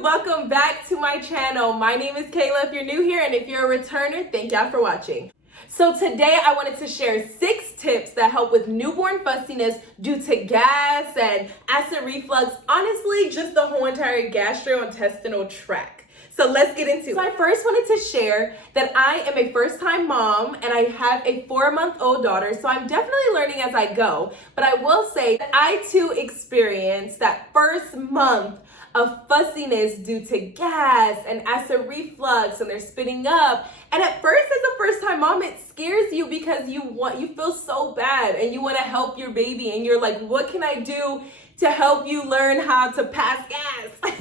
YouTube, welcome back to my channel. My name is Kayla if you're new here, and if you're a returner, thank y'all for watching. So today I wanted to share 6 tips that help with newborn fussiness due to gas and acid reflux, honestly just the whole entire gastrointestinal tract. So let's get into it. So I first wanted to share that I am a first-time mom and I have a 4-month-old daughter, so I'm definitely learning as I go. But I will say that I too experienced that first month of fussiness due to gas and acid reflux, and they're spitting up. And at first, as a first-time mom, it scares you because you feel so bad and you want to help your baby, and you're like, what can I do to help you learn how to pass gas?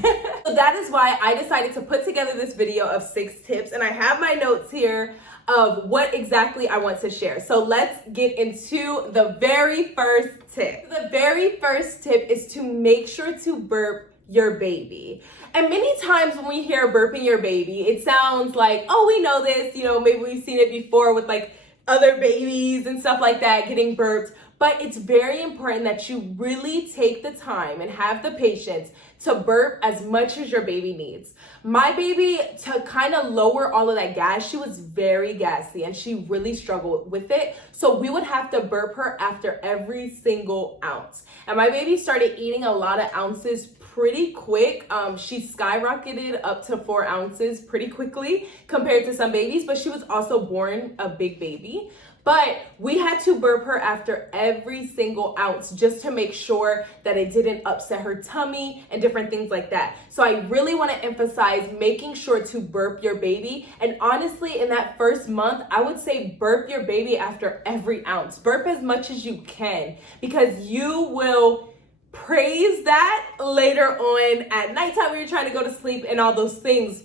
So that is why I decided to put together this video of 6 tips, and I have my notes here of what exactly I want to share. So let's get into the very first tip. The very first tip is to make sure to burp your baby. And many times when we hear burping your baby, it sounds like, oh, we know this, maybe we've seen it before with like other babies and stuff like that getting burped. But it's very important that you really take the time and have the patience to burp as much as your baby needs. My baby, to kind of lower all of that gas, she was very gassy and she really struggled with it. So we would have to burp her after every single ounce. And my baby started eating a lot of ounces pretty quick. She skyrocketed up to 4 ounces pretty quickly compared to some babies, but she was also born a big baby. But we had to burp her after every single ounce just to make sure that it didn't upset her tummy and different things like that. So I really want to emphasize making sure to burp your baby. And honestly, in that first month, I would say burp your baby after every ounce. Burp as much as you can, because you will praise that later on at nighttime when you're trying to go to sleep and all those things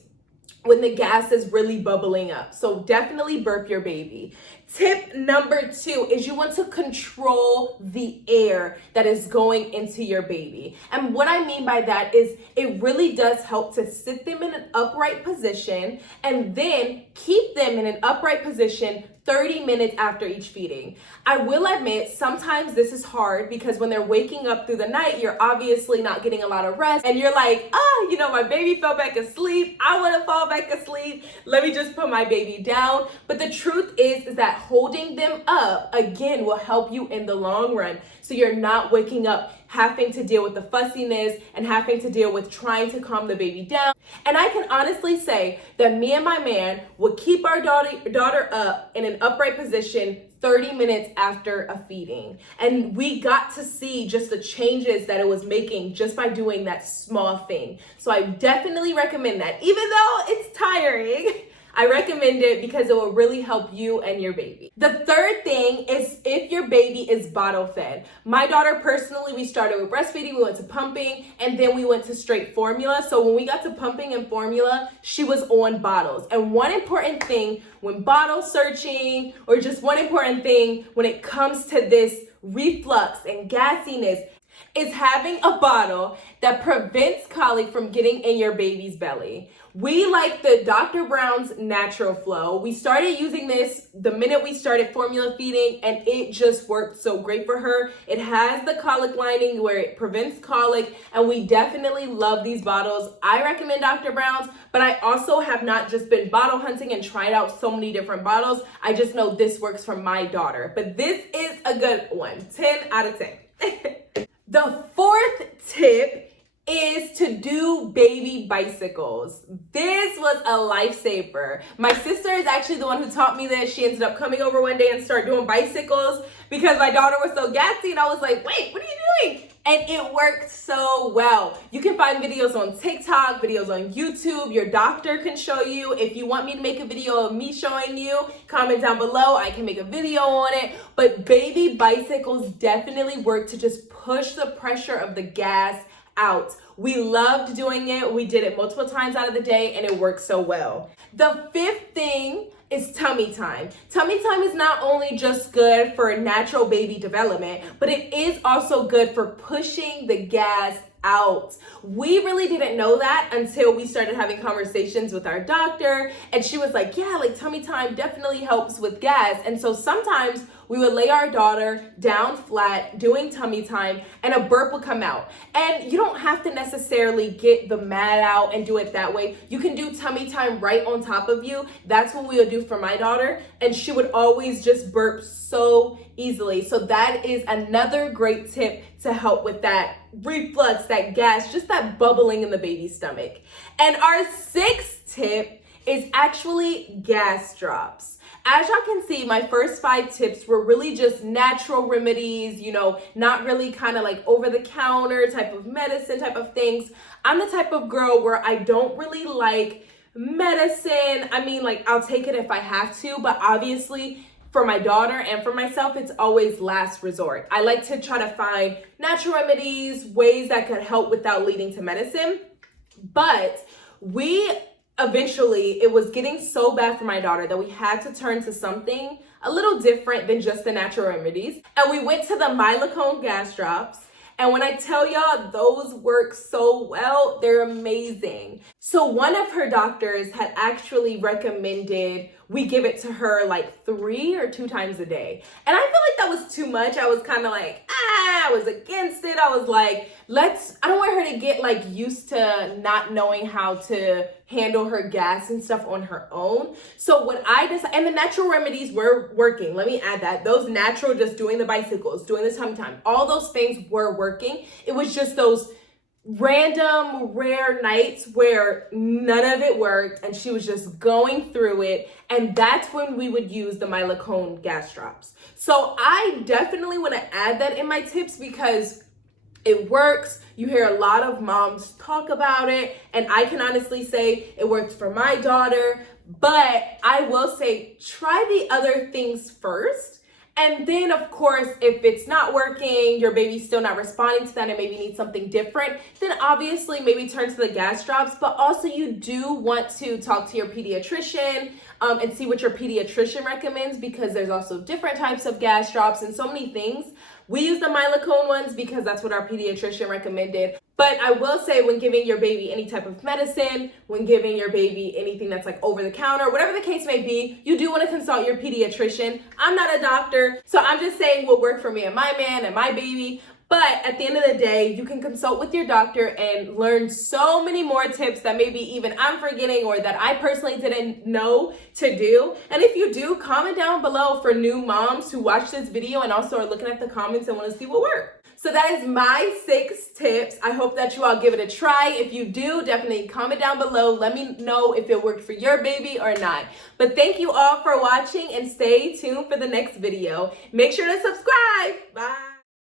when the gas is really bubbling up. So definitely burp your baby. Tip number 2 is you want to control the air that is going into your baby. And what I mean by that is it really does help to sit them in an upright position and then keep them in an upright position 30 minutes after each feeding. I will admit, sometimes this is hard because when they're waking up through the night, you're obviously not getting a lot of rest and you're like, my baby fell back asleep. I want to fall back asleep. Let me just put my baby down. But the truth is that holding them up, again, will help you in the long run. So you're not waking up having to deal with the fussiness and having to deal with trying to calm the baby down. And I can honestly say that me and my man would keep our daughter up in an upright position 30 minutes after a feeding. And we got to see just the changes that it was making just by doing that small thing. So I definitely recommend that. Even though it's tiring, I recommend it because it will really help you and your baby. The third thing is if your baby is bottle fed. My daughter personally, we started with breastfeeding, we went to pumping, and then we went to straight formula. So when we got to pumping and formula, she was on bottles. And one important thing when bottle searching, or just one important thing when it comes to this reflux and gassiness, is having a bottle that prevents colic from getting in your baby's belly. We like the Dr. Brown's Natural Flow. We started using this the minute we started formula feeding, and it just worked so great for her. It has the colic lining where it prevents colic, and we definitely love these bottles. I recommend Dr. Brown's, but I also have not just been bottle hunting and tried out so many different bottles. I just know this works for my daughter, but this is a good one. 10 out of 10. The 4th tip is to do baby bicycles. This was a lifesaver. My sister is actually the one who taught me this. She ended up coming over one day and started doing bicycles because my daughter was so gassy, and I was like, wait, what are you doing? And it worked so well. You can find videos on TikTok, videos on YouTube. Your doctor can show you. If you want me to make a video of me showing you, comment down below. I can make a video on it. But baby bicycles definitely work to just push the pressure of the gas out. We loved doing it. We did it multiple times out of the day, and it worked so well. The 5th thing is tummy time. Tummy time is not only just good for natural baby development, but it is also good for pushing the gas out. We really didn't know that until we started having conversations with our doctor, and she was like, yeah, like tummy time definitely helps with gas. And so sometimes we would lay our daughter down flat doing tummy time, and a burp would come out. And you don't have to necessarily get the mat out and do it that way. You can do tummy time right on top of you. That's what we would do for my daughter, and she would always just burp so easily. So that is another great tip to help with that reflux, that gas, just that bubbling in the baby's stomach. And our sixth tip is actually gas drops. As y'all can see, my first 5 tips were really just natural remedies, you know, not really kind of like over the counter type of medicine type of things. I'm the type of girl where I don't really like medicine. I mean, like, I'll take it if I have to, but obviously for my daughter and for myself, it's always last resort. I like to try to find natural remedies, ways that could help without leading to medicine. But eventually, it was getting so bad for my daughter that we had to turn to something a little different than just the natural remedies. And we went to the MYLICON gas drops. And when I tell y'all, those work so well, they're amazing. So one of her doctors had actually recommended we give it to her like 3 or 2 times a day. And I feel like that was too much. I was kind of like, I was against it. I was like, I don't want her to get like used to not knowing how to handle her gas and stuff on her own. So what I decided, and the natural remedies were working. Let me add that. Those natural, just doing the bicycles, doing the tummy time, all those things were working. It was just those random rare nights where none of it worked and she was just going through it, and that's when we would use the MYLICON gas drops. So I definitely want to add that in my tips because it works. You hear a lot of moms talk about it, and I can honestly say it worked for my daughter, but I will say try the other things first. And then, of course, if it's not working, your baby's still not responding to that and maybe needs something different, then obviously maybe turn to the gas drops. But also you do want to talk to your pediatrician and see what your pediatrician recommends, because there's also different types of gas drops and so many things. We use the MYLICON ones because that's what our pediatrician recommended. But I will say, when giving your baby any type of medicine, when giving your baby anything that's like over the counter, whatever the case may be, you do want to consult your pediatrician. I'm not a doctor, so I'm just saying what worked for me and my man and my baby. But at the end of the day, you can consult with your doctor and learn so many more tips that maybe even I'm forgetting or that I personally didn't know to do. And if you do, comment down below for new moms who watch this video and also are looking at the comments and want to see what worked. So that is my 6 tips. I hope that you all give it a try. If you do, definitely comment down below. Let me know if it worked for your baby or not. But thank you all for watching, and stay tuned for the next video. Make sure to subscribe. Bye.